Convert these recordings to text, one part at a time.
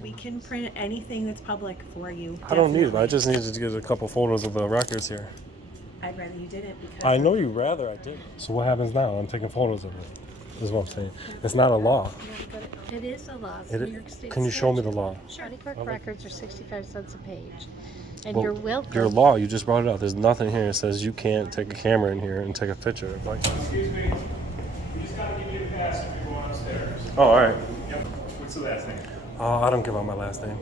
We can print anything that's public for you. I don't need it. I just needed to get a couple photos of the records here. I'd rather you didn't because I know you rather I did. So what happens now? I'm taking photos of it. Is what I'm saying. It's not a law. It is a law. It's New York State Can you show me the law? County clerk records are 65 cents a page. And Well, you're welcome. Your law, you just brought it out. There's nothing here that says you can't take a camera in here and take a picture. Like, excuse me. We just gotta give you a pass if you're going upstairs. oh, all right. Yep. What's the last name? I don't give out my last name.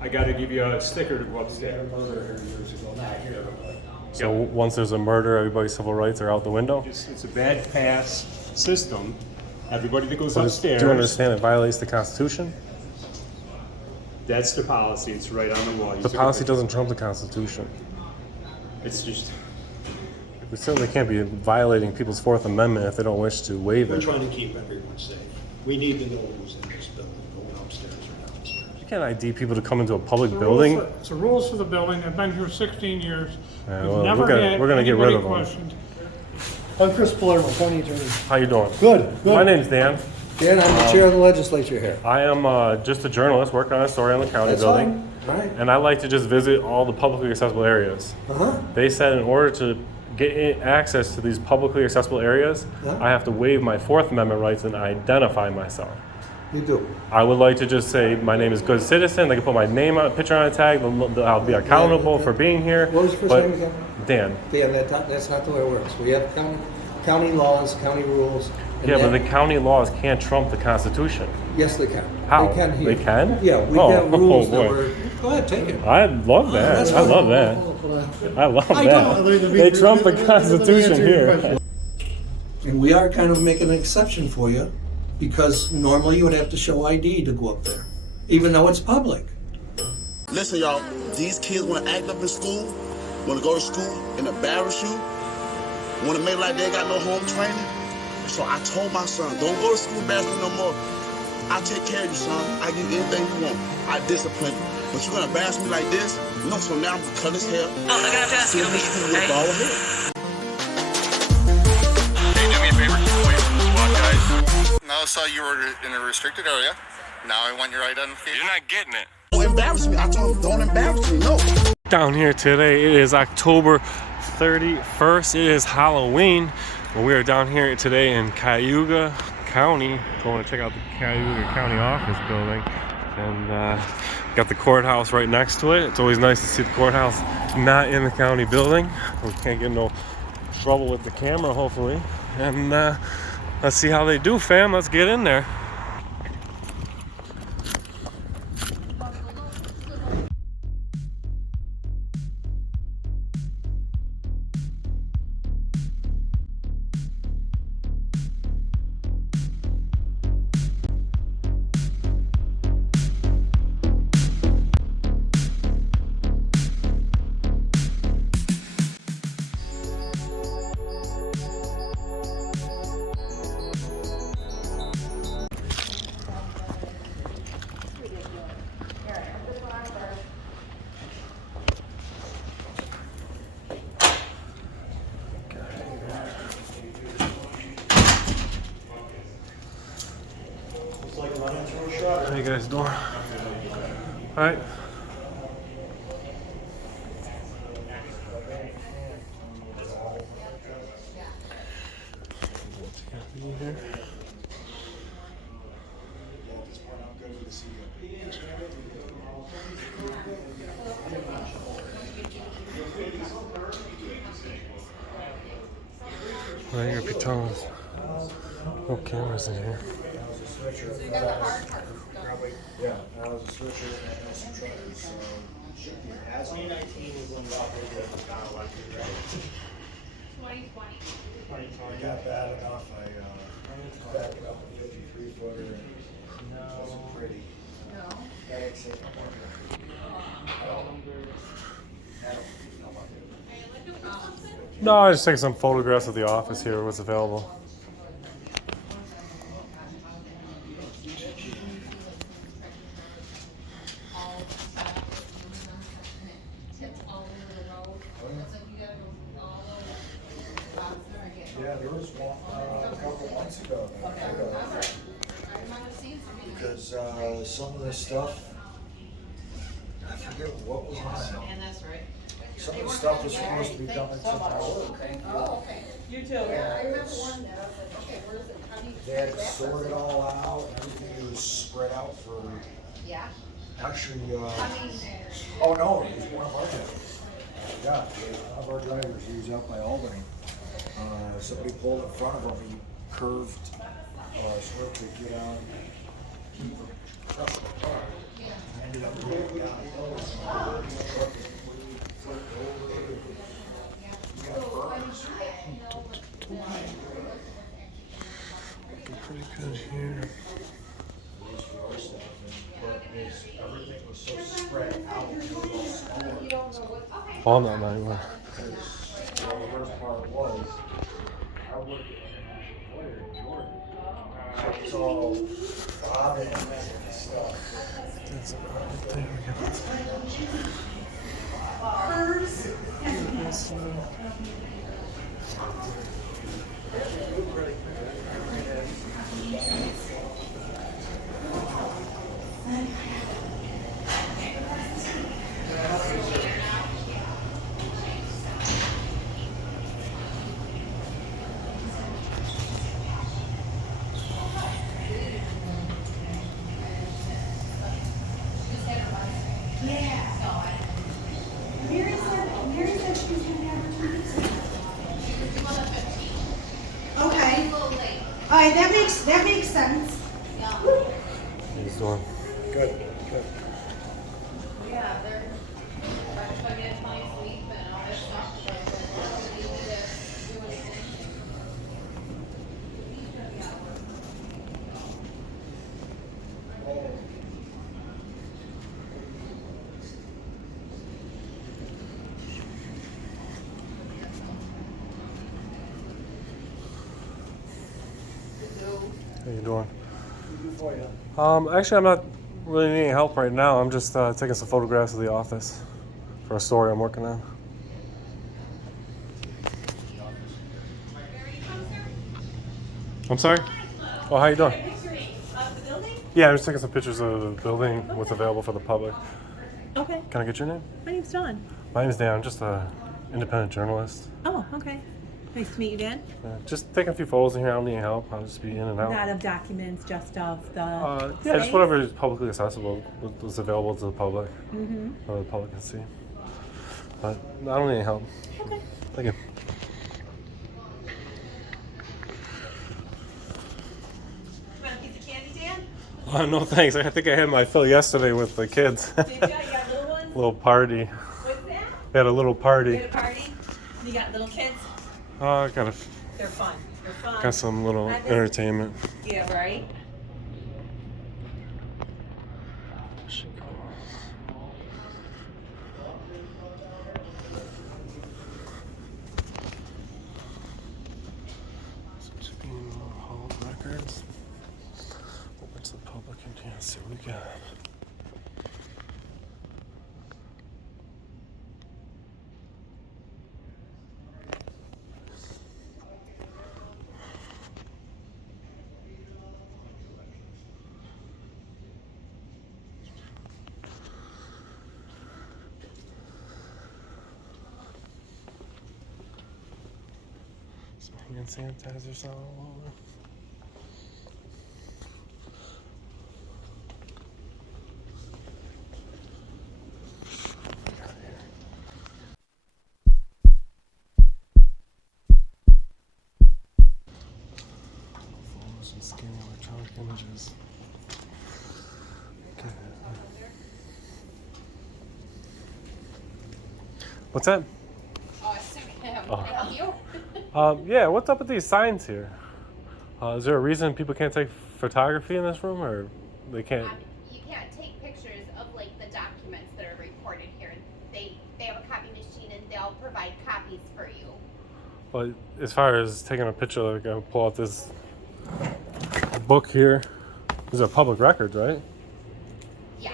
I gotta give you a sticker to go upstairs. So once there's a murder, everybody's civil rights are out the window? It's a bad pass system. Everybody that goes But upstairs. do you understand it violates the Constitution? That's the policy. It's right on the wall. The policy doesn't trump the Constitution. It's just. We certainly can't be violating people's Fourth Amendment if they don't wish to waive We're it. trying to keep everyone safe. We need to know who's in this building, going upstairs or downstairs. You can't ID people to come into a public building. It's the rules for the building. I've been here 16 years. Yeah, We've well, never we're gonna had get rid anybody of them. questioned. I'm Chris Palermo, county attorney. How you doing? Good, My good. name's Dan. Dan, I'm the chair of the legislature here. I am just a journalist working on a story on the county That's building. fine. All right. And I like to just visit all the publicly accessible areas. Uh-huh. They said in order to get access to these publicly accessible areas, Yeah. I have to waive my Fourth Amendment rights and identify myself. You do. I would like to just say my name is Good Citizen. They can put my name on, picture on a tag. I'll be accountable for being here. What was your first But name again? Dan. Dan, that's not the way it works. We have county laws, county rules. and Yeah, but the that- county laws can't trump the Constitution. Yes, they can. How? They can here. They can? Yeah, we Oh, have rules oh, that boy. were, go ahead, take it. I love that. That's I fine. love that. I love that. They trump the Constitution here. And we are kind of making an exception for you because normally you would have to show ID to go up there, even though it's public. Listen, y'all, these kids want to act up in school, want to go to school and embarrass you, want to make like they got no home training. So I told my son, don't go to school embarrass me no more. I take care of you, son. I give you anything you want. I discipline you. But you're going to embarrass me like this? No, so now I'm going to cut his hair. Oh, I gotta ask you, Hey, ball ahead. Hey, do me a favor, wait for the SWAT guys. Now I saw you were in a restricted area. Now I want your identification. You're not getting it. Don't embarrass me. I told him, don't embarrass me. No. Down here today, it is October 31st. It is Halloween. And we are down here today in Cayuga County, going to check out the Cayuga County office building. And got the courthouse right next to it. It's always nice to see the courthouse not in the county building. We can't get no trouble with the camera, hopefully. And let's see how they do, fam. Let's get in there. How you guys doing? All right. Right here, Pitones. No cameras in here. Yeah, I was a switcher and I know some truckers, so. As 2019 was when we operated as a power line. 2020. I got bad enough, I backed it up a 53 footer and it wasn't pretty. No. That ain't safe. No, I just take some photographs of the office here, what's available. Yeah, there was one a couple months ago. Because some of this stuff, I forget what was on it. And that's right. Some of the stuff was supposed to be coming to my work. Oh, okay. You too. Yeah, I remember one that I was like, okay, where's it? How do you? They had to sort it all out, and everything was spread out for, Yeah. actually, I mean, oh no, it was one of our drivers. Yeah, one of our drivers, he was out by Albany. Somebody pulled in front of him, he curved, swerved to get on, keep from crushing the car. Ended up going down the hill, and the truck completely flipped over. He got burns. Pretty good here. Everything was so spread out, it was all smaller. Oh, no, not anymore. The worst part was, I worked at International Employer in Jordan. So it's all bobbing and stuff. That's about it. There we go. Okay. All right, that makes sense. He's doing. Good, good. yeah, they're, if I get 20 sleep and all this stuff, so we need to do anything. How you doing? For you. Actually, I'm not really needing help right now. I'm just taking some photographs of the office for a story I'm working on. I'm sorry? Oh, how you doing? Yeah, I'm just taking some pictures of the building, what's available for the public. Okay. Can I get your name? My name's Dawn. My name's Dan. I'm just an independent journalist. Oh, okay. Nice to meet you, Dan. Just taking a few photos in here. I don't need help. I'll just be in and out. Not of documents, just of the. Yeah, just space? whatever is publicly accessible, what's available to the public, Mm-hmm. so the public can see. But I don't need any help. Okay. Thank you. Want a piece of candy, Dan? Oh, no thanks. I think I had my fill yesterday with the kids. Did you? You got little ones? Little party. What's that? We had a little You party. had a party? You got little kids? Oh, I got They're fun. They're fun. some little I just- entertainment. Yeah, right? Hall records. Open to the public and can't see what we got. Hand sanitizers all over. Photos and scanning electronic images. Okay. What's that? Oh, I still can Oh. help you. Yeah, what's up with these signs here? Is there a reason people can't take photography in this room, or they can't? You can't take pictures of like the documents that are recorded here. They have a copy machine and they'll provide copies for you. But as far as taking a picture, like I pull out this book here. These are public records, right? Yeah.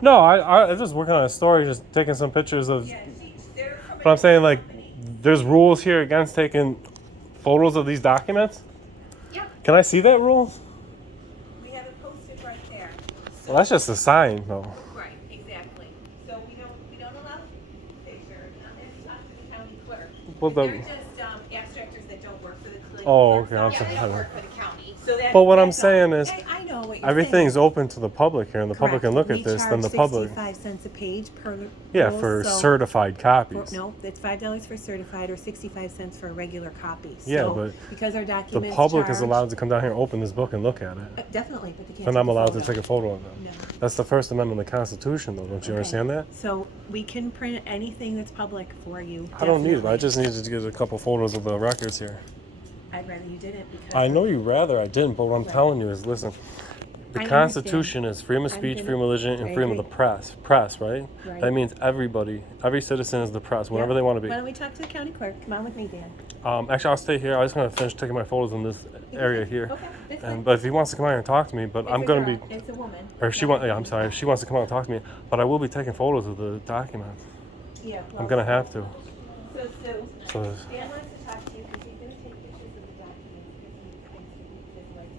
No, I was just working on a story, just taking some pictures of. But I'm saying, like, there's rules here against taking photos of these documents. Yeah. Can I see that rule? We have a Well, that's just a sign, though. Right, exactly. So we don't allow pictures. And talk to the county clerk. Well, They're the- just abstractors that don't work for the clerk. Oh, okay, I'm Yeah, sorry. they don't work for the county. So that, But what I'm that's all. saying is, I know what you're everything's saying. open to the public here, and the public can look at this. Then the public, 65 cents a page per. yeah, roll, for so- certified copies. No, it's $5 for certified or 65 cents for a regular copy. Yeah, So, but because our The documents public is charge- allowed to come down here, open this book, and look at it. Definitely, but they can't. Then take I'm a allowed to photo. take a photo of it. No. That's the First Amendment of the Constitution, though. Don't you understand that? So we can print anything that's public for you. I don't need it. I definitely. just needed to get a couple photos of the records here. I'd rather you didn't because. I know you rather I didn't, but what I'm Right. telling you is, listen, the I Constitution is freedom of I'm speech, gonna- freedom of religion, and I freedom of the agree. press. Press, right? Right. That means everybody, every citizen is the press, whatever Yeah. they want to be. Why don't we talk to the county clerk? Come on with me, Dan. Actually, I'll stay here. I just want to finish taking my photos in this area here. Okay, that's And fine. but if he wants to come out here and talk to me, but I'm It's a gonna girl. be, It's a woman. or if she wants, yeah, I'm sorry, if she wants to come out and talk to me, but I will be taking photos of the documents. Yeah. I'm gonna have to. So Sue, So Dan wants to talk to you because he's gonna take pictures of the documents because he thinks his rights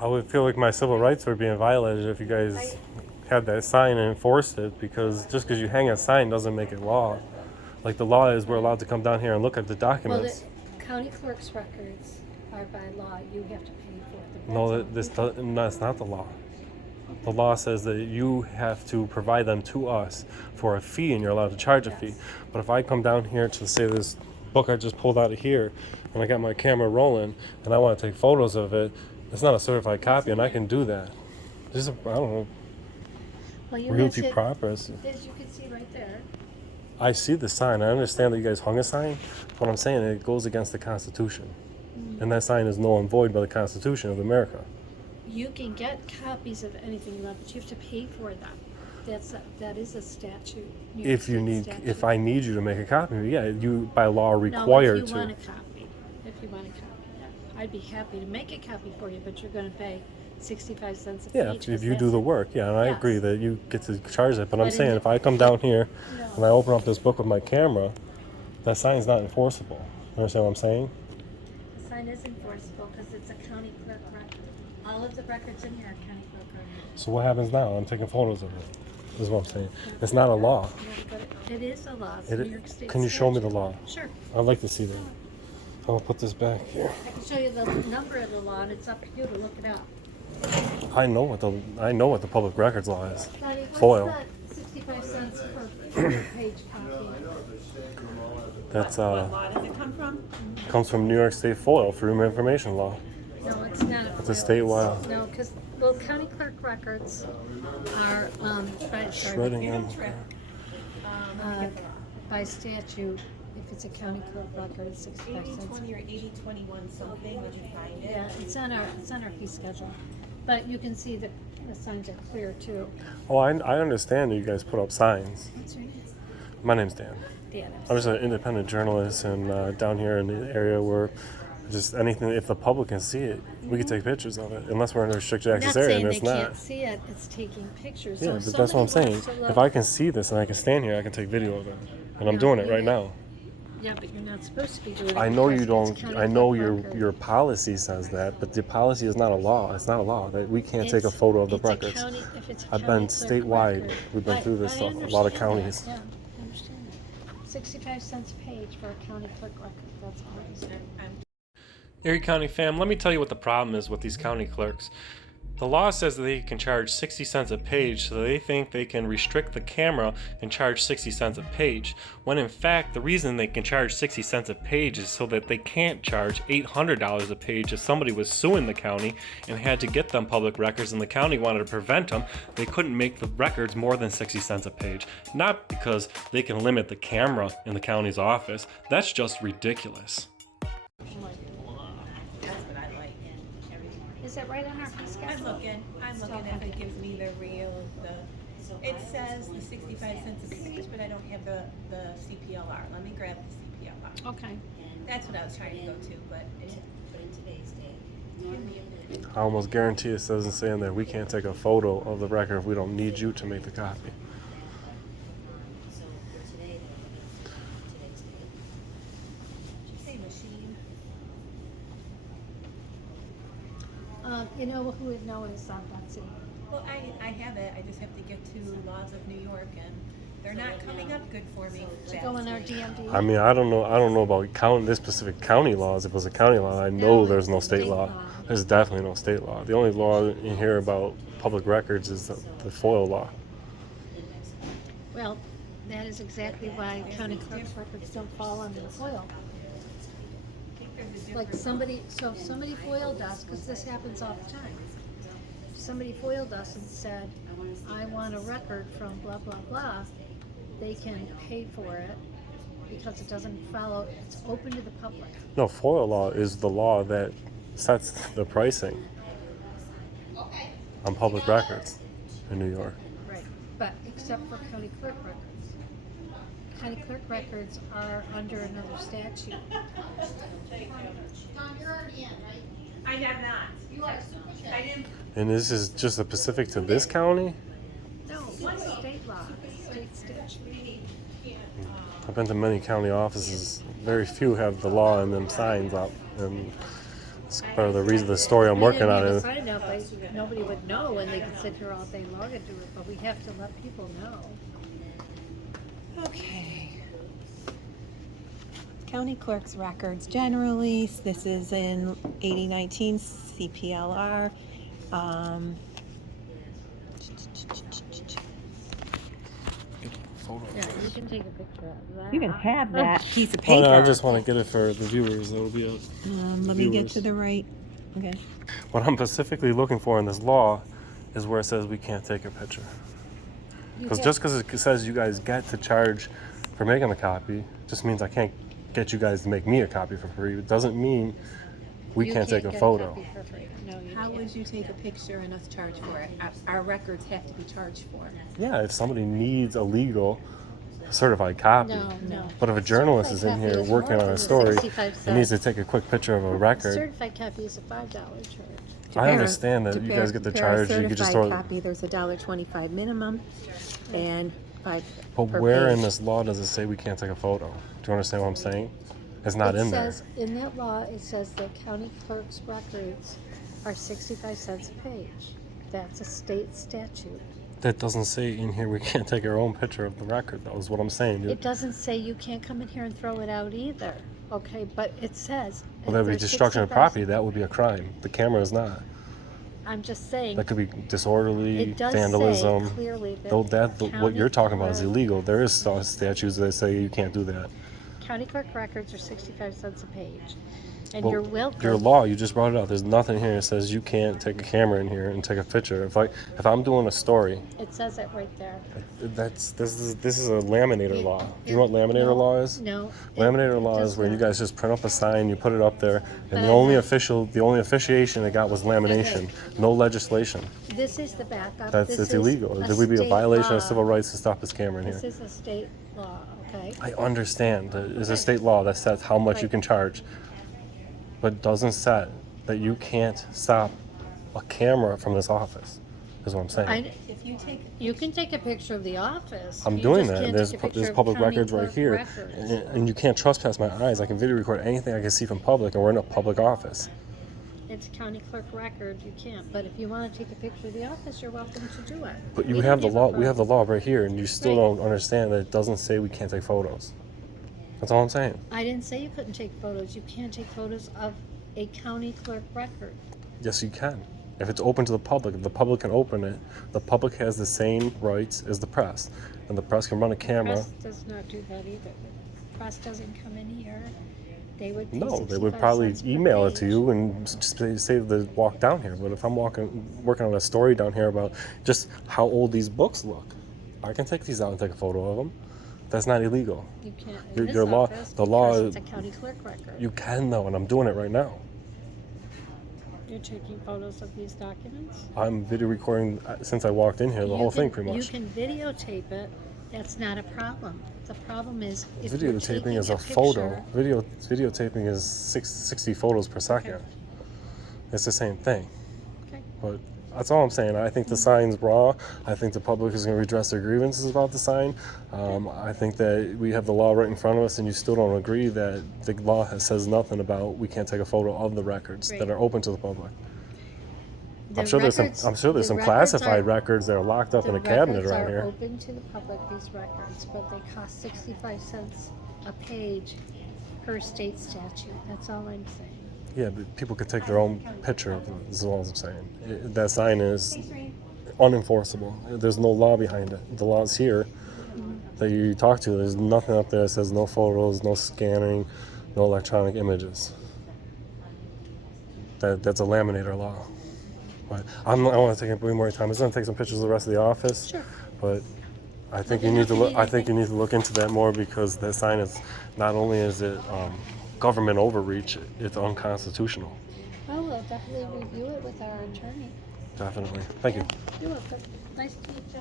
are. I would feel like my civil rights were being violated if you guys had that sign and enforced it, because just because you hang a sign doesn't make it law. Like the law is, we're allowed to come down here and look at the Well, documents. the county clerk's records are by law, you have to pay for them. No, that's not the law. The law says that you have to provide them to us for a fee, and you're allowed to charge a fee. But if I come down here to say this book I just pulled out of here, and I got my camera rolling, and I want to take photos of it, it's not a certified copy, and I can do that. This is, I don't know, Well, you realty have to- proper. As you can see right there. I see the sign. I understand that you guys hung a sign. What I'm saying, it goes against the Constitution. And that sign is null and void by the Constitution of America. You can get copies of anything you want, but you have to pay for them. That is a statute. New York If you State need, statute. if I need you to make a copy, yeah, you by law are No, required if you to. want a copy. If you want a copy, yeah. I'd be happy to make a copy for you, but you're going to pay 65 cents a page. Yeah, 'cause if you that's do the it. work, yeah, and I Yes. agree that you get to charge it. But I'm But in saying, the- if I come down here No. and I open up this book with my camera, that sign's not enforceable. You understand what I'm saying? The sign is enforceable because it's a county clerk record. All of the records in here are county clerk records. So what happens now? I'm taking photos of it. This is what I'm saying. It's not a law. Yeah, but it is a law. It's It- New York State can you show me the statute. law? Sure. I'd like to see that. I'll put this back here. I can show you the number of the law, and it's up to you to look it up. I know what the public records law is. Sonny, what's FOIL. that 65 cents per page copy? That's What law does it come from? comes from New York State FOIL, Freedom of Information Law. No, it's not. It's a statewide. No, because county clerk records are Shredding them. by statute. If it's a county clerk record, it's 65 cents. 80/20 or 80/21 something when you find it. Yeah, it's on our fee schedule, but you can see that the signs are clear too. Oh, I understand that you guys put up signs. What's your name? My name's Dan. Dan. I'm just an independent journalist, and down here in the area where just anything, if the public can see it, we can take pictures of it, unless we're in a restricted I'm access not area, saying and they it's not. can't see it, it's taking pictures. Yeah, So but if that's what I'm somebody saying. wants to If look- I can see this and I can stand here, I can take video of it, and I'm No, doing it you- right now. Yeah, but you're not supposed to be doing it. I know you because it's don't. county I know clerk your record. your policy says that, but the policy is not a law. It's not a law that we can't take a It's- photo of the it's a records. county- if it's a I've county been clerk statewide. record. We've been through this I a lot of understand counties. that, yeah, I understand that. 65 cents a page for a county clerk record, that's all it is. Erie County Fam, let me tell you what the problem is with these county clerks. The law says that they can charge 60 cents a page, so they think they can restrict the camera and charge 60 cents a page, when in fact the reason they can charge 60 cents a page is so that they can't charge $800 a page if somebody was suing the county and had to get them public records and the county wanted to prevent them. They couldn't make the records more than 60 cents a page. Not because they can limit the camera in the county's office. That's just ridiculous. That's what I like. Is that right on our fee schedule? I'm looking if it gives me the it says the 65 cents a page, but I don't have the CPLR. Let me grab the CPLR. Okay. That's what I was trying to go to, but I almost guarantee it doesn't say in there we can't take a photo of the record if we don't need you to make the copy. say machine. You know who would know is Betsy. Well, I have it, I just have to get to laws of New York, and they're not coming up good for me. To go in our DMD. I mean, I don't know about this specific county laws. If it was a county law, I know there's no state law. There's definitely no state law. The only law in here about public records is the FOIL law. Well, that is exactly why county clerk's records don't fall under the FOIL. Like if somebody FOILed us, because this happens all the time. If somebody FOILed us and said, I want a record from blah, blah, blah, they can pay for it because it doesn't follow, it's open to the public. No, FOIL law is the law that sets the pricing on public records in New York. Right, but except for county clerk records. County clerk records are under another statute. Don, you're already in, right? I have not. You are super. I didn't. And this is just specific to this county? No, it's state law, state statute. I've been to many county offices. Very few have the law and them signs up. And it's part of the reason the story I'm working on is. Sign up, nobody would know, and they could sit here all day long and do it, but we have to let people know. Okay. County clerk's records generally, this is in 8019 CPLR. Yeah, you can take a picture of that. You can have that piece of Oh, paper. no, I just want to get it for the viewers. It'll be Let me get to the right. Okay. What I'm specifically looking for in this law is where it says we can't take a picture. Because just because it says you guys get to charge for making a copy, just means I can't get you guys to make me a copy for free. It doesn't mean we can't take a photo. How would you take a picture and us charge for it? Our records have to be charged for. Yeah, if somebody needs a legal certified copy. No. But if a journalist is in Certified here copy is working more on a than story 65 and needs to cents. take a quick picture of a record, Certified copy is a $5 charge. I understand that you guys get the charge. You could just throw it. Copy, there's $1.25 minimum, and $5. But per where page. in this law does it say we can't take a photo? Do you understand what I'm saying? It's not in there. It says, in that law, it says that county clerk's records are 65 cents a page. That's a state statute. That doesn't say in here we can't take our own picture of the record. That was what I'm saying, dude. It doesn't say you can't come in here and throw it out either, okay? But it says. Well, that would be if there's destruction of 65 property. That would be a crime. The camera is not. I'm just saying. That could be disorderly, It does vandalism. say clearly that What county you're talking about is clerk- illegal. There is statutes that say you can't do that. County clerk records are 65 cents a page. And Well, you're welcome. your law, you just brought it up. There's nothing here that says you can't take a camera in here and take a picture. If I'm doing a story, It says it right there. this is a laminator law. Do you know what laminator No, law is? No. Laminator law does is where you not. guys just print up a sign, you put it up there, But and the I'm only not- officiation it got was lamination, no legislation. This is the backup. It's This is illegal. a It would be a state violation law. of civil rights to stop this camera in This here. is a state law, okay? I understand that it's a state law that sets how much you Right. can charge, but doesn't set that you can't stop a camera from this office, is what I'm saying. If you take. You can take a picture of the office. I'm You doing just that. can't There's take a picture there's of public county records right clerk here, records. and you can't trespass my eyes. I can video record anything I can see from public, and we're in a public office. It's county clerk record, you can't. But if you want to take a picture of the office, you're welcome to do it. But you We have the don't give a law. We have the problem. law right here, and you still Right. don't understand that it doesn't say we can't take photos. That's all I'm saying. I didn't say you couldn't take photos. You can't take photos of a county clerk record. Yes, you can. If it's open to the public, if the public can open it, the public has the same rights as the press, and the press can run a camera. Press does not do that either. The press doesn't come in here. They would pay No, they 65 would probably cents per email it to page. you and just say the walk down here. But if I'm working on a story down here about just how old these books look, I can take these out and take a photo of them. That's not illegal. You can't in Your- this your law- office the law- because it's a county clerk record. You can though, and I'm doing it right now. You're taking photos of these documents? I'm video recording since I walked in here, the whole thing pretty much. You can videotape it. That's not a problem. The problem is if you're Videotaping taking is a picture, photo. Videotaping is 60 photos per second. It's the same thing. Okay. But that's all I'm saying. I think the sign's raw. I think the public is going to redress their grievances about the sign. I think that we have the law right in front of us, and you still don't agree that the law says nothing about we can't take a photo of the records that Right. are open to the public. I'm sure there's some classified records that are locked up in a cabinet around The here. records are open to the public, these records, but they cost 65 cents a page per state statute. That's all I'm saying. Yeah, but people could take their own picture of it, is all I'm saying. That sign is unenforceable. There's no law behind it. The law's here that you talk to. There's nothing up there that says no photos, no scanning, no electronic images. That's a laminator law. But I don't want to take up way more time. I'm just going to take some pictures of the rest of the office. Sure. But I think you need to look. I think you need to look into that more, because that sign is not only is it government overreach, it's unconstitutional. Oh, we'll definitely review it with our attorney. Definitely. Thank you. You're welcome. Nice to meet you.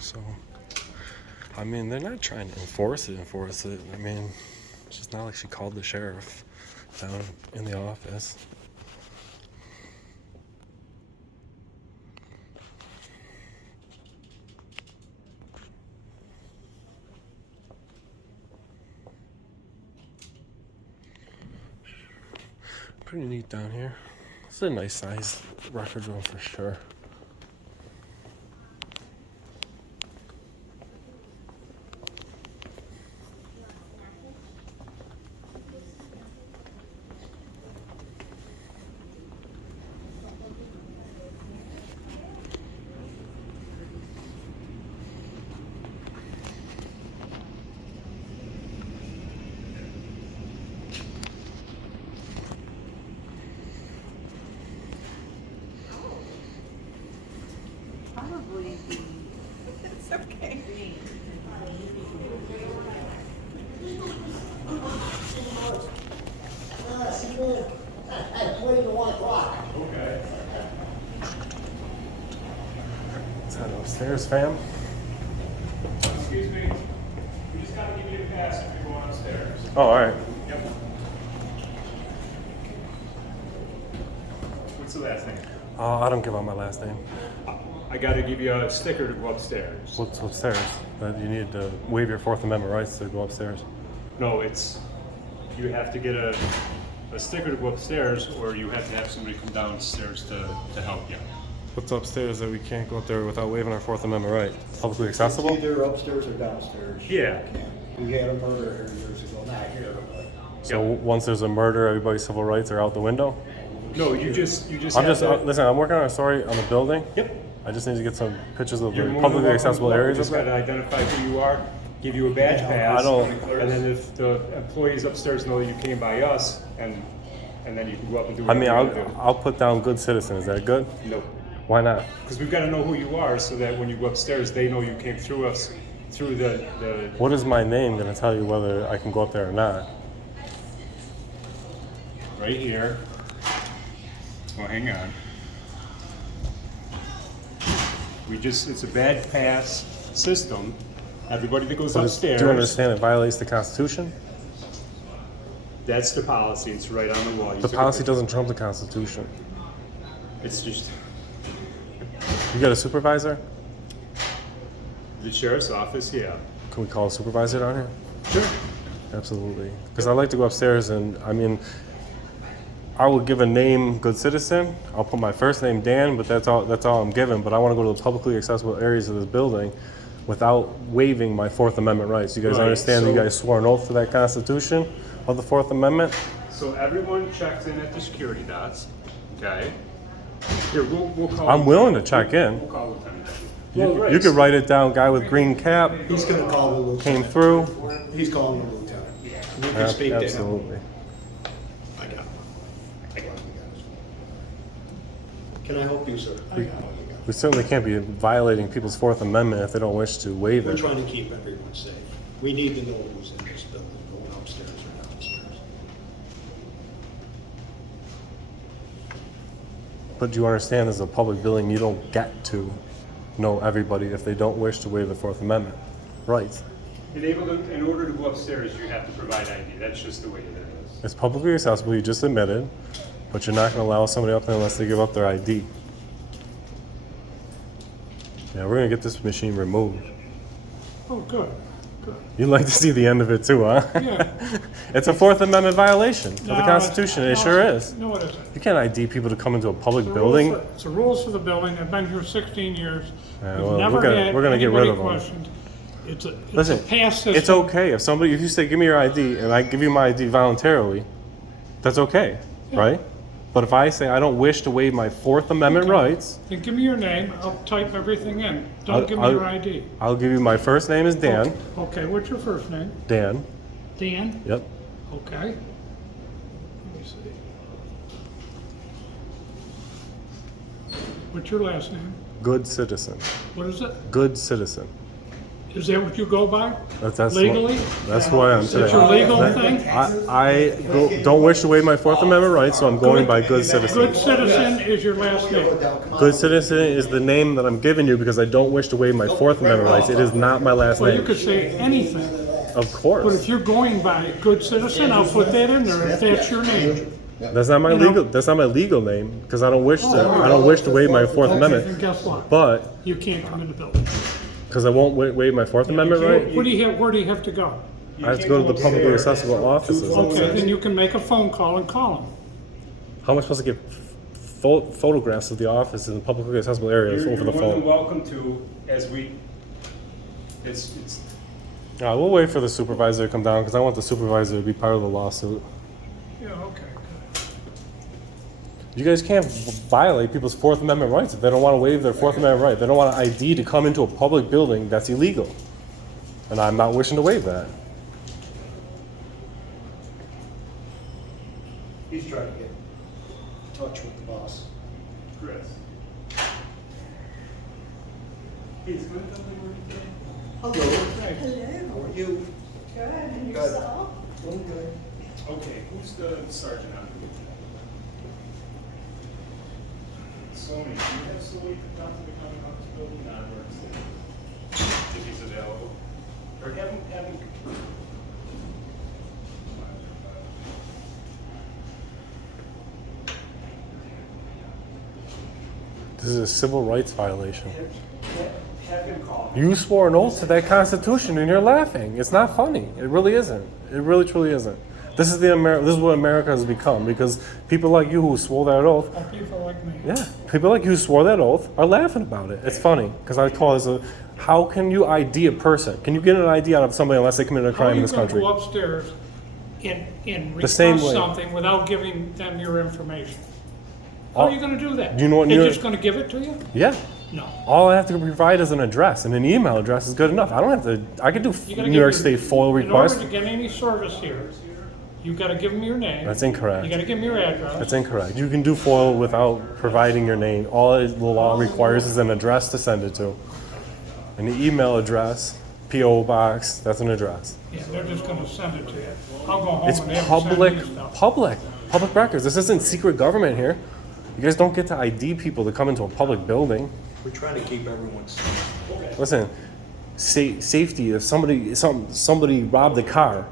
So, I mean, they're not trying to enforce it. I mean, it's just not like she called the sheriff down in the office. Pretty neat down here. It's a nice size record room for sure. It's okay. Okay. Let's head upstairs, fam. Excuse me. We just gotta give you a pass if you're going upstairs. Oh, all right. Yep. What's the last name? I don't give out my last name. I gotta give you a sticker to go upstairs. What's upstairs? That you need to waive your Fourth Amendment rights to go upstairs. No, it's, you have to get a sticker to go upstairs, or you have to have somebody come downstairs to help you. What's upstairs that we can't go up there without waiving our Fourth Amendment right? Publicly accessible? Either upstairs or downstairs. Yeah. We had a murder here years ago, not here, but. So once there's a murder, everybody's civil rights are out the window? No, you just Listen, I'm working on a story on the building. Yep. I just need to get some pictures of You're the more publicly than welcome accessible to go. areas You of just gotta that. identify who you are, give you a badge pass. I don't- And then if the employees upstairs know you came by us, and then you can go up and do I whatever mean, you wanna do. I'll put down good citizen. Is that good? No. Why not? Because we've got to know who you are, so that when you go upstairs, they know you came through us, through the What is my name going to tell you whether I can go up there or not? right here. Well, hang on. It's a badge pass system. Everybody that goes But upstairs. do you understand it violates the Constitution? That's the policy. It's right on the wall. You The took a policy picture. doesn't trump the Constitution. It's just You got a supervisor? the sheriff's office. Yeah. Can we call a supervisor down here? Sure. Absolutely. Because I like to go upstairs and, I mean, I will give a name, good citizen. I'll put my first name, Dan, but that's all I'm given. But I want to go to the publicly accessible areas of this building without waiving my Fourth Amendment rights. You guys Right, understand that you so- guys swore an oath to that Constitution of the Fourth Amendment? So everyone checks in at the security dots. Okay. Here, we'll call. I'm willing to check in. We'll call Lieutenant. You could write it down, guy with green cap, He's gonna call the lieutenant. came through. He's calling the lieutenant. You can speak to him. Absolutely. I got him. Can I help you, sir? We certainly can't be violating people's Fourth Amendment if they don't wish to waive We're it. trying to keep everyone safe. We need to know who's in this building, going upstairs or downstairs. But do you understand, as a public building, you don't get to know everybody if they don't wish to waive the Fourth Amendment rights. In order to go upstairs, you have to provide ID. That's just the way it is. It's publicly accessible, you just admitted, but you're not going to allow somebody up there unless they give up their ID. Yeah, we're going to get this machine removed. Oh, good. You'd like to see the end of it too, huh? Yeah. It's a Fourth Amendment violation of the No, Constitution. It no, sure is. No, it isn't. You can't ID people to come into a public It's the building. rules for- It's the rules for the building. I've been here 16 years. Yeah, We've well, never we're gonna- had we're gonna get rid anybody of 'em. questioned. It's a Listen, past system. it's okay if you say, give me your ID, and I give you my ID voluntarily, that's okay, right? But if I say I don't wish to waive my Fourth Amendment rights, Then give me your name. I'll type everything in. I'll- Don't give me I'll- your ID. I'll give you my first name is Dan. Okay, what's your first name? Dan. Dan? Yep. Okay. Let me see. What's your last name? Good citizen. What is it? Good citizen. Is that what you go by? That's Legally? That's who I am today. That's your legal thing? Don't wish to waive my Fourth Amendment rights, so I'm going by good citizen. Good citizen is your last name. Good citizen is the name that I'm giving you because I don't wish to waive my Fourth Amendment rights. It is not my last Well, you name. could say anything. Of But course. if you're going by good citizen, I'll put that in there if that's your name. That's not my legal. That's not my legal name because I don't wish to waive my Fourth And Amendment. guess what? But You can't come in the building. because I won't waive my Fourth Amendment right, Where do you have to go? I have to go to the publicly accessible offices. Okay, then you can make a phone call and call them. How am I supposed to get photographs of the office in the publicly accessible areas You're over the more than phone? welcome to, it's We'll wait for the supervisor to come down because I want the supervisor to be part of the lawsuit. Yeah, okay. You guys can't violate people's Fourth Amendment rights if they don't want to waive their Fourth Amendment right. They don't want an ID to come into a public building that's illegal. And I'm not wishing to waive that. He's trying to get in touch with the boss. Chris. He's going to come to work today? Hello. How are you? Good, and Good. yourself? Doing good. Okay, who's the sergeant on duty? Sony, do you have somebody to come to the county office building on Wednesday? If he's available? Or have him. This is a civil rights violation. Have him call. You swore an oath to that Constitution and you're laughing. It's not funny. It really isn't. It really truly isn't. This is this is what America has become because people like you who swore that oath. People like me. Yeah, people like you who swore that oath are laughing about it. It's funny because I call this how can you ID a person? Can you get an ID out of somebody unless they committed a crime in this country? How are you going to go upstairs and The same request way. something without giving them your information? How are you going to do that? You know what? They're just going to give it to you? Yeah. No. All I have to provide is an address, and an email address is good enough. I don't have to. I could do You gotta New give York your- State FOIL In request. order to get any service here, you got to give them your name. That's incorrect. You got to give them your address. That's incorrect. You can do FOIL without providing your name. All the law requires is an address to send it to. An email address, P.O. box, that's an address. Yeah, they're just going to send it to you. I'll go home It's and have public, them send me stuff. public records. This isn't secret government here. You guys don't get to ID people to come into a public building. We're trying to keep everyone safe. Listen, safety. If somebody robbed a car,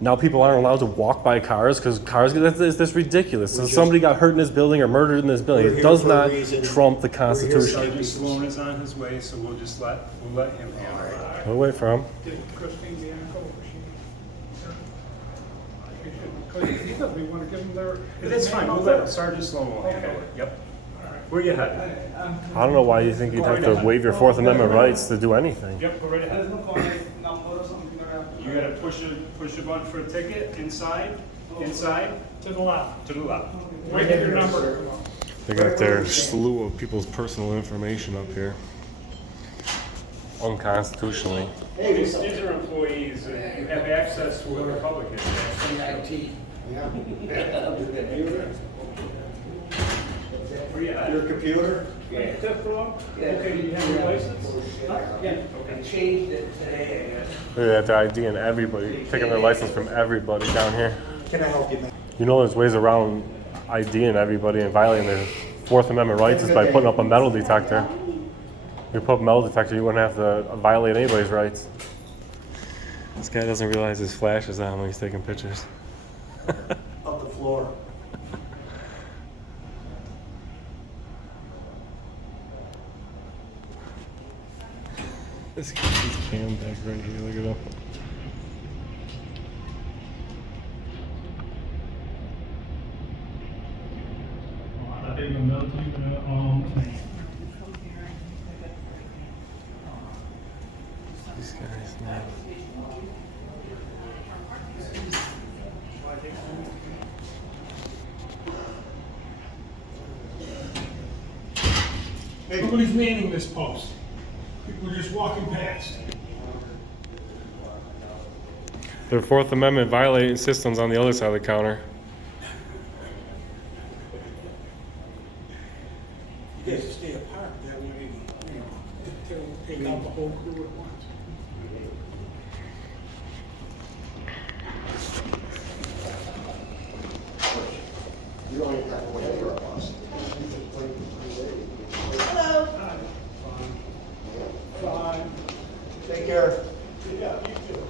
now people aren't allowed to walk by cars because cars. That's ridiculous. So somebody got hurt in this building or murdered in this building. We're It here does for a not reason. trump the We're here Constitution. Sergeant Sloan is on his way, so we'll let him handle it. We'll wait for him. Did Christine Bianco, because we want to give them their. That's fine, we'll let Sergeant Sloan will handle it, yep. Where you headed? I don't know why you think you'd have to waive your Fourth Amendment rights to do anything. Yep, go right ahead. You gotta push a button for a ticket, inside, To the left. to the left. Wait for your number. They got their slew of people's personal information up here. Unconstitutionally. These are employees, and you have access to what the public is. Where you at? Your computer? Fifth floor? Okay, do you have your license? Yeah. I changed it today, I guess. They have to ID and everybody, taking their license from everybody down here. Can I help you, man? You know there's ways around IDing everybody and violating their Fourth Amendment rights is by putting up a metal detector. If you put up a metal detector, you wouldn't have to violate anybody's rights. This guy doesn't realize his flash is on when he's taking pictures. Of the floor. This cam back right here, look at that. leave it all on the thing. These guys, man. Nobody's manning this post. People are just walking past. Their Fourth Amendment violating systems on the other side of the counter. You guys stay apart, that way, they'll take out the whole crew at once. You don't even have to wait for a bus. Fine. Take care. Yeah, you too.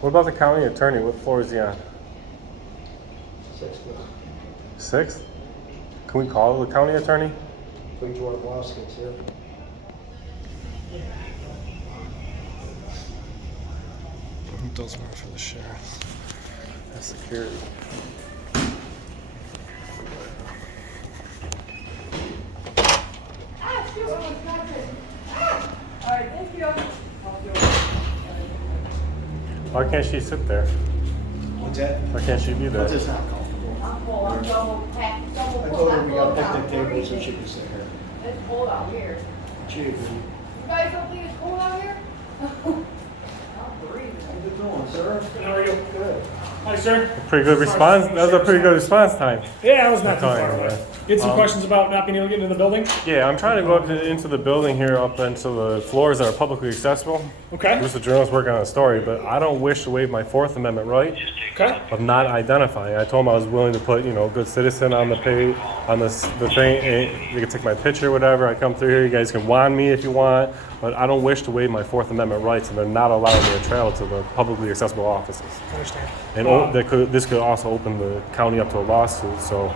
What about the county attorney? What floor is he on? 6th. Sixth? Can we call the county attorney? Bridgewater boss gets here. Those are for the sheriff. That's security. Alright, thank you. Why can't she sit there? What's that? Why can't she be there? It's just not comfortable. I'm full, I'm double packed, double I full. told her I'm we got full picnic out. tables so she can sit here. It's cold out here. She agreed. You guys don't think it's cold out here? I'm breathing. How you doing, sir? How are you? Good. Hi, sir. Pretty good response. That was a pretty good response time. Yeah, I was not too Sorry, far away. man. You had some questions about not being able to get into the building? Yeah, I'm trying to go up into the building here, up into the floors that are publicly accessible. Okay. I'm just a journalist working on a story, but I don't wish to waive my Fourth Amendment right Okay. of not identifying. I told them I was willing to put, good citizen on the page, on the thing. And you can take my picture, whatever. I come through here. You guys can wand me if you want, but I don't wish to waive my Fourth Amendment rights, and they're not allowing me to travel to the publicly accessible offices. I understand. And this could also open the county up to a lawsuit. So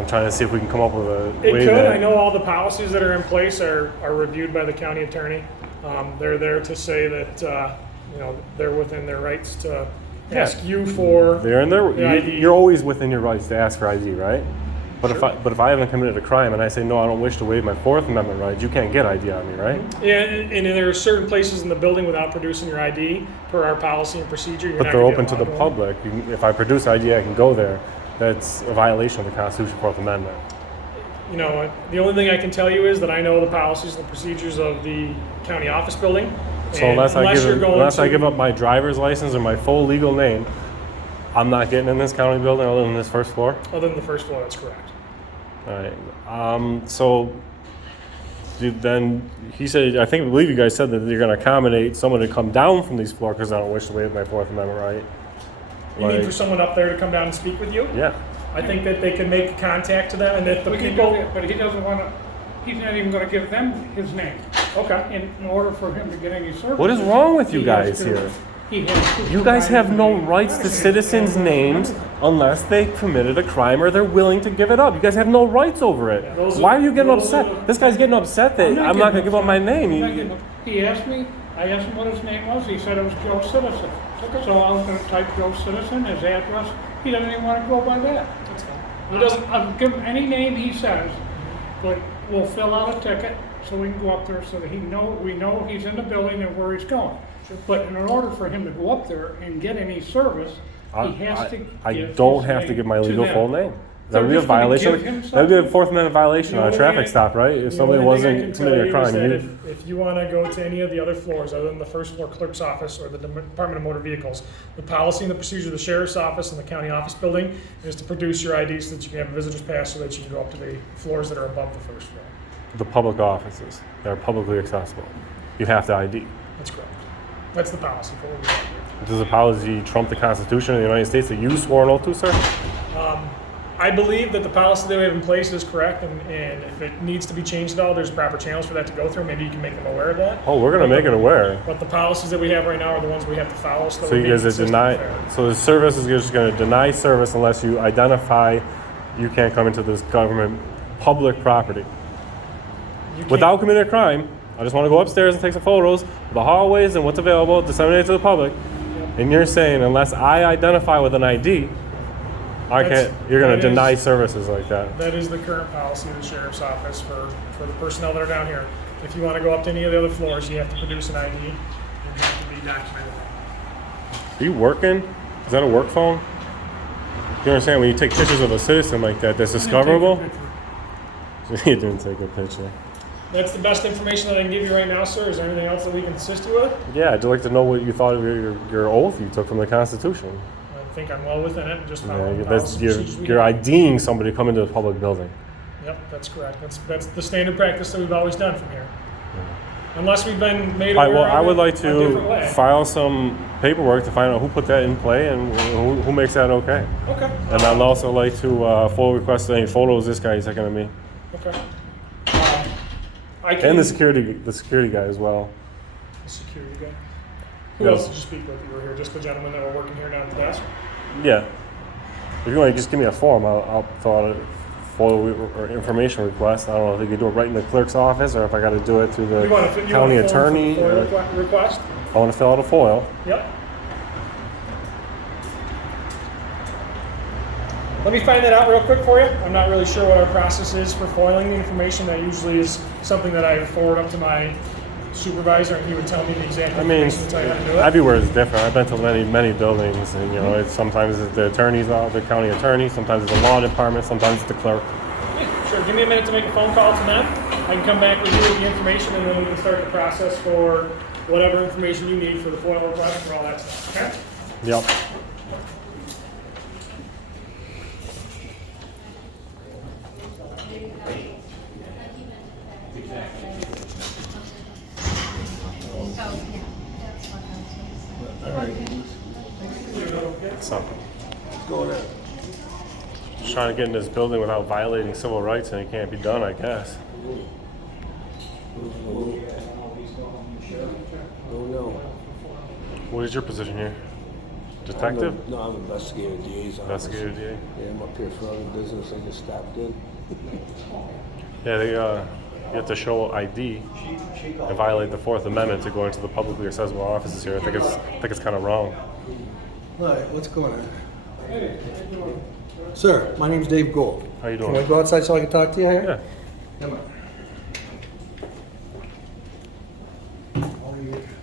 I'm trying to see if we can come up with a It way could. that I know all the policies that are in place are reviewed by the county attorney. They're there to say that, they're within their rights to ask you for they're in there. the ID. You're always within your rights to ask for ID, right? But if I haven't committed a crime and I say no, I don't wish to waive my Fourth Amendment rights, you can't get ID on me, right? Yeah, and there are certain places in the building without producing your ID per our policy and procedure. You're But not they're gonna open be to the allowed in. public. If I produce ID, I can go there. That's a violation of the Constitution, Fourth Amendment. The only thing I can tell you is that I know the policies and the procedures of the county office building. So and unless I you're give up my driver's license or my full legal name, I'm not getting in this county building other than this first floor. Other than the first floor, that's correct. All right. Then he said, I believe you guys said that you're going to accommodate someone to come down from these floors because I don't wish to waive my Fourth Amendment right. You need for someone up there to come down and speak with you? Yeah. I think that they can make contact to them, and if the But he doesn't want to, he's not even going to give them his name. Okay. In order for him to get any service. What is wrong with you guys here? You guys have no rights to citizens' names unless they committed a crime or they're willing to give it up. You guys have no rights over it. Why are you getting upset? This guy's getting upset that I'm not going to give up my name. He asked me, I asked him what his name was, he said it was Joe Citizen. So I was going to type Joe Citizen, his address, he doesn't even want to go by that. That's fine. I'll give him any name he says, but we'll fill out a ticket so we can go up there so that we know he's in the building and where he's going. But in order for him to go up there and get any service, he has to I give don't his have to name give my to legal them. full name. That They're would be a just gonna violation. give him That would be a something? Fourth Amendment violation on a traffic stop, right? If somebody wasn't committing a crime, If you want to go to any of the other floors other than the first floor clerk's office or the Department of Motor Vehicles, the policy and the procedure of the sheriff's office and the county office building is to produce your ID so that you can have a visitor's pass so that you can go up to the floors that are above the first floor. the public offices that are publicly accessible, you have to ID. That's correct. That's the policy for what we have here. Does the policy trump the Constitution of the United States that you swore an oath to, sir? I believe that the policy that we have in place is correct, and if it needs to be changed at all, there's proper channels for that to go through. Maybe you can make them aware of that. Oh, we're going to make it aware. But the policies that we have right now are the ones we have to follow. So, that So we're you being guys are consistent and deny. fair. So the service is just going to deny service unless you identify you can't come into this government public property You can't- without committing a crime. I just want to go upstairs and take some photos of the hallways and what's available, disseminate it to the public. And you're saying unless I identify with an ID, I can't. You're going to deny services like that. That is the current policy of the sheriff's office for the personnel that are down here. If you want to go up to any of the other floors, you have to produce an ID and you have to be documented. Are you working? Is that a work phone? You understand when you take pictures of a citizen like that, that's discoverable? You didn't take a picture. That's the best information that I can give you right now, sir. Is there anything else that we can assist you with? Yeah, I'd like to know what you thought of your oath you took from the Constitution. I think I'm well within it. Just Yeah, following the that's, policy procedures we you're have. IDing somebody to come into a public building. Yep, that's correct. That's the standard practice that we've always done from here. Unless we've been made All aware right, well, I of would it like a different way. to file some paperwork to find out who put that in play and who makes that okay. Okay. And I'd also like to full request any photos this guy is taking of me. Okay. I can. And the security guy as well. The security guy. Who Yes. else did you speak with? You were here. Just the gentleman that were working here down at the desk. Yeah. If you want to just give me a form, I'll fill out a FOIL or information request. I don't know if you could do it right in the clerk's office or if I got to do it through the You want county a form attorney. for the FOIL request? I want to fill out a FOIL. Yep. Let me find that out real quick for you. I'm not really sure what our process is for foiling the information. That usually is something that I forward up to my supervisor, and he would tell me the exact I mean, information to tell you how to do it. everywhere is different. I've been to many buildings, and it's sometimes it's the attorney's office, the county attorney, sometimes it's the law department, sometimes it's the clerk. Yeah, sure. Give me a minute to make a phone call to them. I can come back with you with the information, and then we can start the process for whatever information you need for the FOIL request for all that stuff. Okay? Yep. So, just trying to get in this building without violating civil rights, and it can't be done, I guess. Oh, no. What is your position here? Detective? No, I'm investigator DA's office. Investigator DA? Yeah, I'm up here for other business. I just stopped in. Yeah, you have to show ID and violate the Fourth Amendment to go into the publicly accessible offices here. I think it's kind of wrong. All right, what's going on? Sir, my name's Dave Gold. How you doing? Can we go outside so I can talk to you here? Yeah. Come on.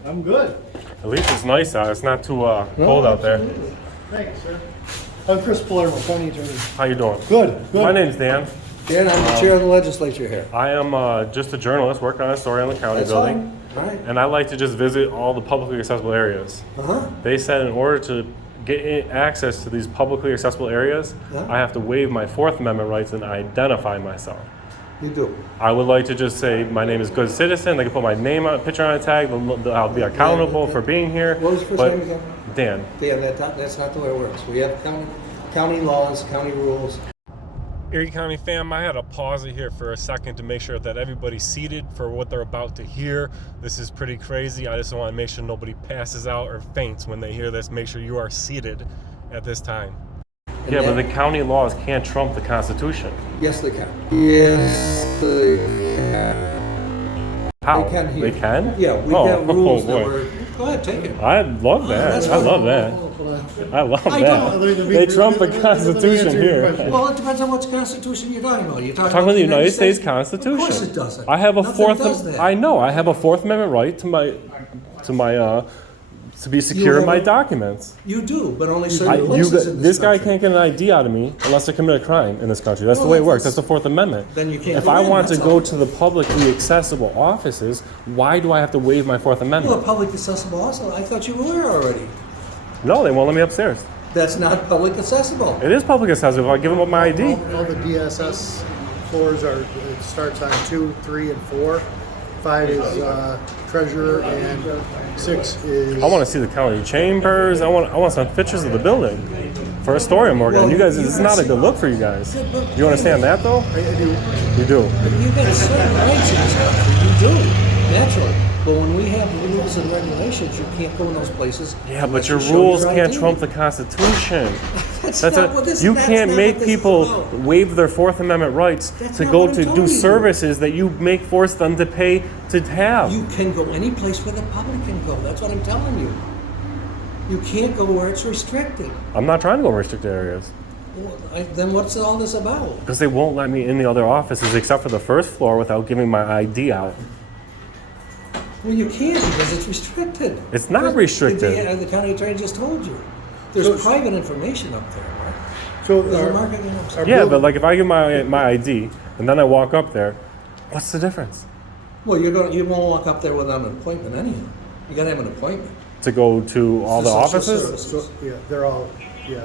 I'm good. At least it's nice out. It's not too cold out there. Thanks, sir. I'm Chris Palermo, county attorney. How you doing? Good. My name's Dan. Dan, I'm the chair of the legislature here. I am just a journalist working on a story on the county That's building. all right. And I like to just visit all the publicly accessible areas. Uh-huh. They said in order to get access to these publicly accessible areas, Yeah. I have to waive my Fourth Amendment rights and identify myself. You do. I would like to just say my name is Good Citizen. They can put my name on, picture on a tag. I'll be accountable for being here. What was your first but name again? Dan. Dan, that's not the way it works. We have county laws, county rules. Erie County Fam, I had to pause it here for a second to make sure that everybody's seated for what they're about to hear. This is pretty crazy. I just want to make sure nobody passes out or faints when they hear this. Make sure you are seated at this time. And yeah, but then- the county laws can't trump the Constitution. Yes, they can. Yes, they can. How? They can here. They can? Yeah, we got rules that boy. were. Go ahead, take it. I love that. that's I love fine. that. I love I that. don't. They trump the Constitution here. Well, it depends on what Constitution you're talking about. You're talking Talking about the United States Constitution. Of course it doesn't. I have a Nothing does that. I know. I have a Fourth Amendment right to be secure in my documents. You do, but only certain places in This guy country. can't get an ID out of me unless I commit a crime in this country. That's Well, the way it works. that's- That's the Fourth Amendment. Then you can't If go I in, want to that's go all. to the publicly accessible offices, why do I have to waive my Fourth Well, Amendment? public accessible also. I thought you were there already. No, they won't let me upstairs. That's not public accessible. It is public accessible. I give them up my ID. All the DSS floors are, it starts on 2, 3, and 4. 5 is treasurer, and 6 is... I want to see the county chambers. I want some pictures of the building for a story I'm working on. Well, You guys, you it's gotta not a see- good look for you guys. Yeah, but- You understand that though? I do. You do. But you got certain rights in this country. You do, naturally. But when we have rules and regulations, you can't go in those places. Yeah, but unless your you show rules your can't ID. trump the Constitution. That's That's not what this- you that's can't not make what this is people about. waive their Fourth Amendment rights That's to not go what I'm to do telling you. services that you make force them to pay to have. You can go any place where the public can go. That's what I'm telling you. You can't go where it's restricted. I'm not trying to go restricted areas. Then what's all this about? Because they won't let me in the other offices except for the first floor without giving my ID out. Well, you can't because it's restricted. It's not restricted. The county attorney just told you. There's private information up there, right? So There's a our- market, you know, our Yeah, building- but like if I give my ID and then I walk up there, what's the difference? Well, you won't walk up there without an appointment anyhow. You gotta have an appointment. To go to all the Social offices? services. So, yeah, they're all, yeah.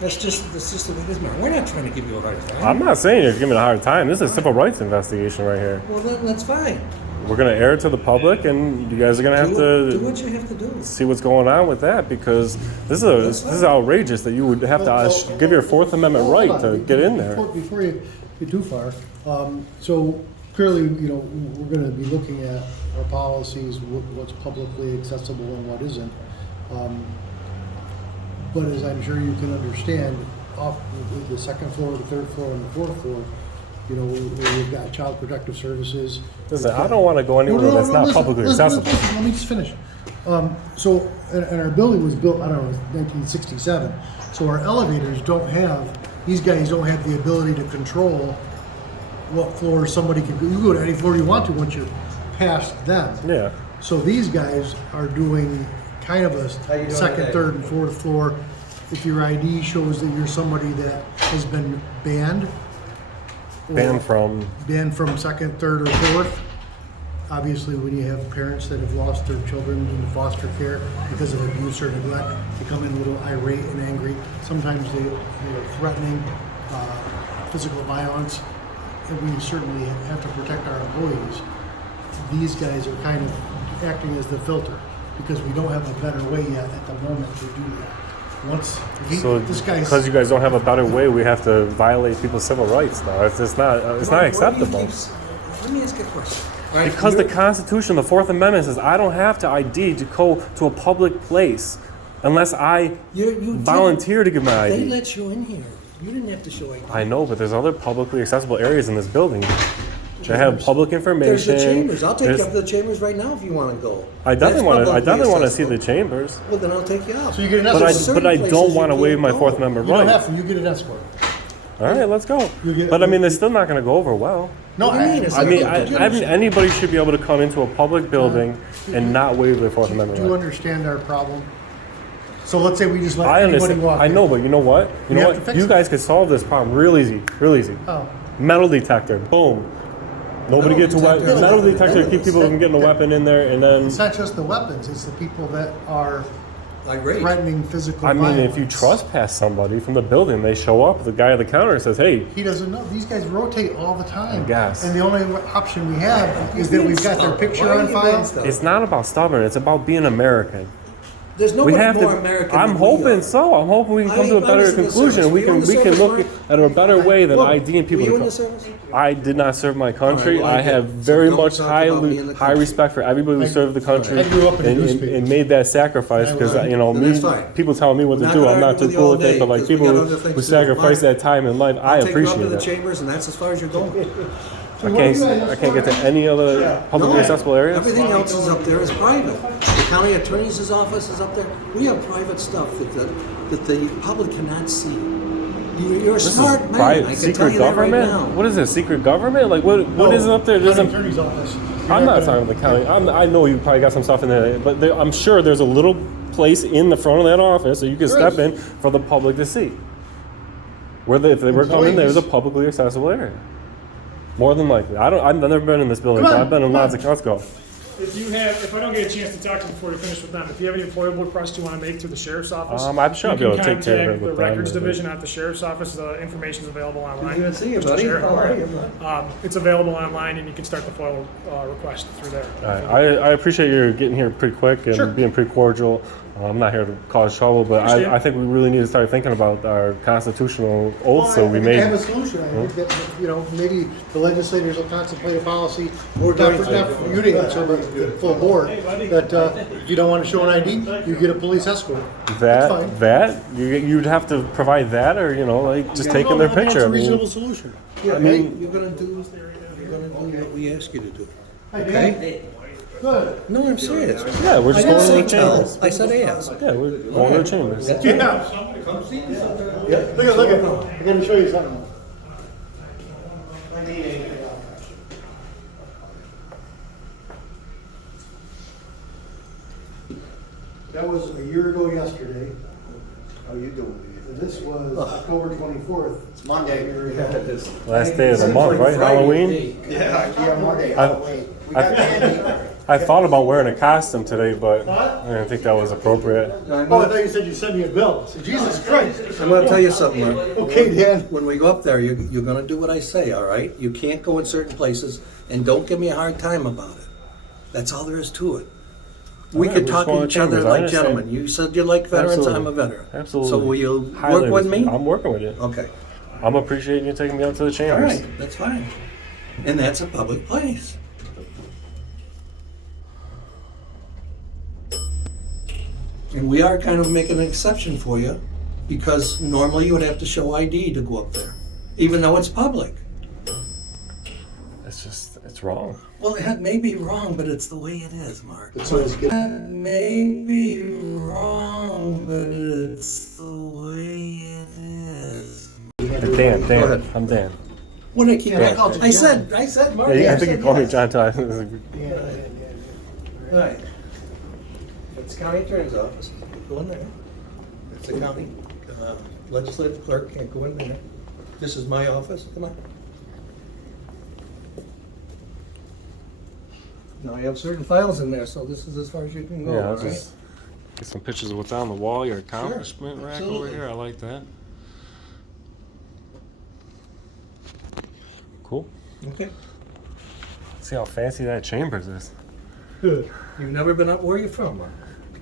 That's just the way it is, man. We're not trying to give you a hard time. I'm not saying you're giving me a hard time. This is a civil rights investigation right here. Well, then that's fine. We're gonna air it to the public, and you guys are gonna have Do to what you have to do. see what's going on with that because this is outrageous that you would have to give your Fourth Amendment right to get in there. Before you get too far, so clearly, you know, we're gonna be looking at our policies, what's publicly accessible and what isn't. But as I'm sure you can understand, off the second floor, the third floor, and the fourth floor, you know, we've got child protective services. Listen, I don't want to go anywhere that's not publicly accessible. Let me just finish. So, and our building was built, I don't know, 1967. So our elevators don't have, these guys don't have the ability to control what floor somebody can go. You go to any floor you want to once you're past them. Yeah. So these guys are doing kind of a second, third, and fourth floor. If your ID shows that you're somebody that has been banned. Banned from? Banned from second, third, or fourth. Obviously, when you have parents that have lost their children into foster care because of abuse or neglect, they come in a little irate and angry. Sometimes they are threatening physical violence, and we certainly have to protect our employees. These guys are kind of acting as the filter because we don't have a better way yet at the moment to do that. Once this guy's, because you guys don't have a better way, we have to violate people's civil rights now. It's not acceptable. Let me ask you a question. Right, because the Constitution, the Fourth Amendment says I don't have to ID to go to a public place unless I volunteer to give my ID. They let you in here. You didn't have to show ID. I know, but there's other publicly accessible areas in this building. They have public information. There's the chambers. I'll take you up to the chambers right now if you want to go. I definitely want to see the chambers. Well, then I'll take you out. So you get an escort. But I don't want to waive my Fourth Amendment You don't right. have to. You get an escort. All right, let's go. But I mean, they're still not going to go over well. No, I mean, anybody should be able to come into a public building and not waive their Fourth Amendment Do you right. understand our problem? So let's say we just let I anybody understand. walk I in. know, but you know what? You know what? You guys could solve this problem real easy. Real easy. Oh. Metal detector. Boom. Nobody gets a weapon. Metal detector to keep people from getting a weapon in there, and then. It's not just the weapons; it's the people that are threatening physical I mean, violence. if you trespass somebody from the building, they show up. The guy at the counter says, "Hey." He doesn't know. These guys rotate all the time. I guess. And the only option we have is that we've got their picture on file. It's not about stubborn. It's about being American. There's nobody more American I'm than we hoping are. so. I'm hoping we can come to a I better was in the conclusion. service. We Were you in can the service, look Mark? at a better way than Well, IDing people. were you to in the come. service? I did not serve my country. All right, well, I have did. very So don't much talk about me in the high country. respect for everybody who served the country I grew up in the and newspapers. made that sacrifice because you know Then that's fine. people telling me what to We're not do. gonna I'm not argue too with you cool all with it, day, but like 'cause we people got other things who to do. sacrifice Fine. that time in life, I I'll take you up appreciate to the it. chambers, and that's as far as you're going. I can't get to any other publicly accessible areas. Everything else is up there is private. The county attorney's office is up there. We have private stuff that the public cannot see. You're a This smart is man. I can tell secret you that right government. now. What is this? Secret government? Like what is it up there? County attorney's office. I'm not talking about the county. I know you probably got some stuff in there, but I'm sure there's a little place in the front of that office that you can step in for the public to see. If they were coming, there's a publicly accessible area. More than likely. I've never been in this building, but I've been in lots of. Let's go. If I don't get a chance to talk to them before we finish with them, if you have any employable requests you want to make through the sheriff's office, I'm sure I'll be able to take care of it the with them. records division at the sheriff's office. The information is available online. Good to see you, Mr. buddy. Sheriff, How are you, it's available online, and you can start the FOIL request through there. All right. I appreciate you getting here pretty quick and being pretty cordial. I'm not here to cause trouble, but I think we really need to start thinking about our constitutional oaths that we made. I have a solution. I think that, maybe the legislators will contemplate a policy, or not for you to answer, but the full board, that if you don't want to show an ID, you get a police escort. That's fine. You'd have to provide that, or just taking their picture. That's a reasonable solution. Yeah, you're gonna do what we ask you to do. Okay? Good. No, I'm serious. Yeah, we're just I didn't going to say the tell. chambers. I said ask. Yeah, we're going to the chambers. Yeah. come see us. Yeah, look at, I gotta show you something. That was a year ago yesterday. How you doing? This was October 24th. It's Monday. Last day of the month, right? Halloween? Yeah, Monday, Halloween. We got candy. I thought about wearing a costume today, but I didn't think that was appropriate. Oh, I thought you said you sent me a bill. I said, Jesus Christ. I'm gonna tell you something, Mark. Okay, Dan. When we go up there, you're gonna do what I say, all right? You can't go in certain places, and don't give me a hard time about it. That's all there is to it. We All right, could we're talk just going to to each other chambers. I like understand. gentlemen. You said you like veterans, Absolutely. I'm a veteran. Absolutely. So will you Highly work with me? I'm working with you. Okay, I'm appreciating you taking me out to the all chambers. right, that's fine. And that's a public place. And we are kind of making an exception for you, because normally you would have to show ID to go up there, even though it's public. It's wrong. Well, it may be wrong, but it's the way it is, Mark. So it's good. It may be wrong, but it's the way it is. Dan, Go ahead. I'm Dan. What did I keep? Yeah, I called you I said, Mark. Yeah, I I think you said called me yes. John too. All right. It's county attorney's office. Go in there. It's the county legislative clerk. Can't go in there. This is my office. Come on. Now I have certain files in there, so this is as far as you can go. Yeah, all I'll right? just get some pictures of what's on the wall, your accomplishment rack over absolutely. here. I like that. Cool. Okay. See how fancy that chambers is. You've never been up. Where are you from, Mark?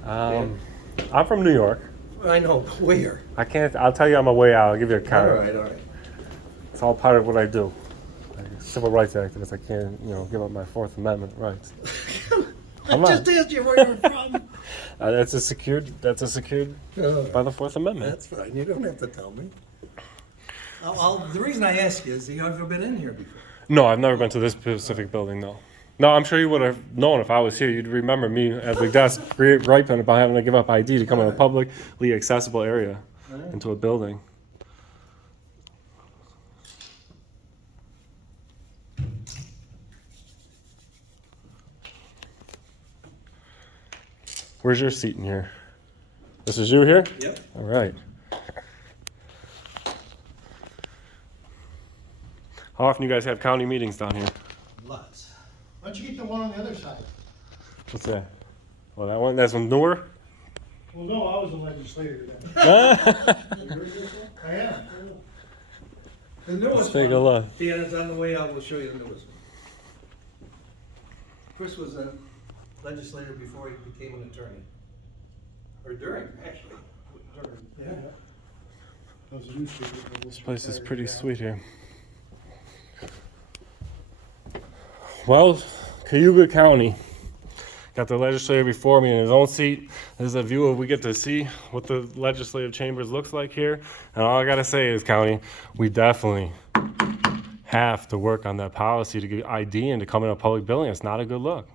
I'm from New York. I know. Where? I can't. I'll tell you on my way out. I'll give you a card. All right. It's all part of what I do. Like a civil rights activist, I can't, give up my Fourth Amendment rights. I just asked you where you're from. That's a secured by the Fourth Amendment. That's fine. You don't have to tell me. The reason I ask you is, have you ever been in here before? No, I've never been to this specific building, though. No, I'm sure you would have known if I was here. You'd remember me at the desk griping about having to give up ID to come in a publicly accessible area into a building. Where's your seat in here? This is you here? Yep. All right. How often do you guys have county meetings down here? Lots. Why don't you get the one on the other side? What's that? Oh, that's one newer? Well, no, I was a legislator then. I am. The newest Let's take a one, look. Dan, it's on the way out. We'll show you the newest one. Chris was a legislator before he became an attorney. Or during, actually. Yeah. Those newspapers. This place is pretty sweet here. Well, Cayuga County. Got the legislator before me in his own seat. There's a view of we get to see what the legislative chambers looks like here. And all I gotta say is, county, we definitely have to work on that policy to get ID and to come in a public building. It's not a good look.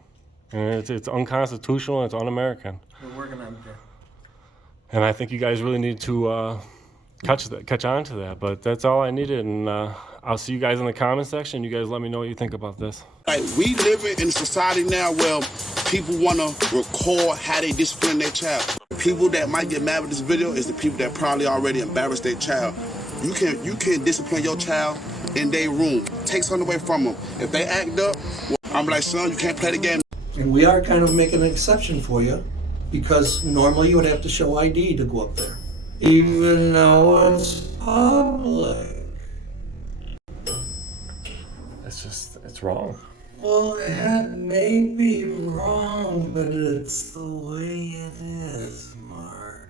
And it's unconstitutional and it's un-American. We're working on that. And I think you guys really need to catch on to that. But that's all I needed. And I'll see you guys in the comment section. You guys let me know what you think about this. Like, we living in a society now where people want to record how they discipline their child. People that might get mad with this video is the people that probably already embarrassed their child. You can discipline your child in their room. Take something away from them. If they act up, well, I'm like, son, you can't play the game. And we are kind of making an exception for you, because normally you would have to show ID to go up there, even though it's public. It's wrong. Well, it may be wrong, but it's the way it is, Mark.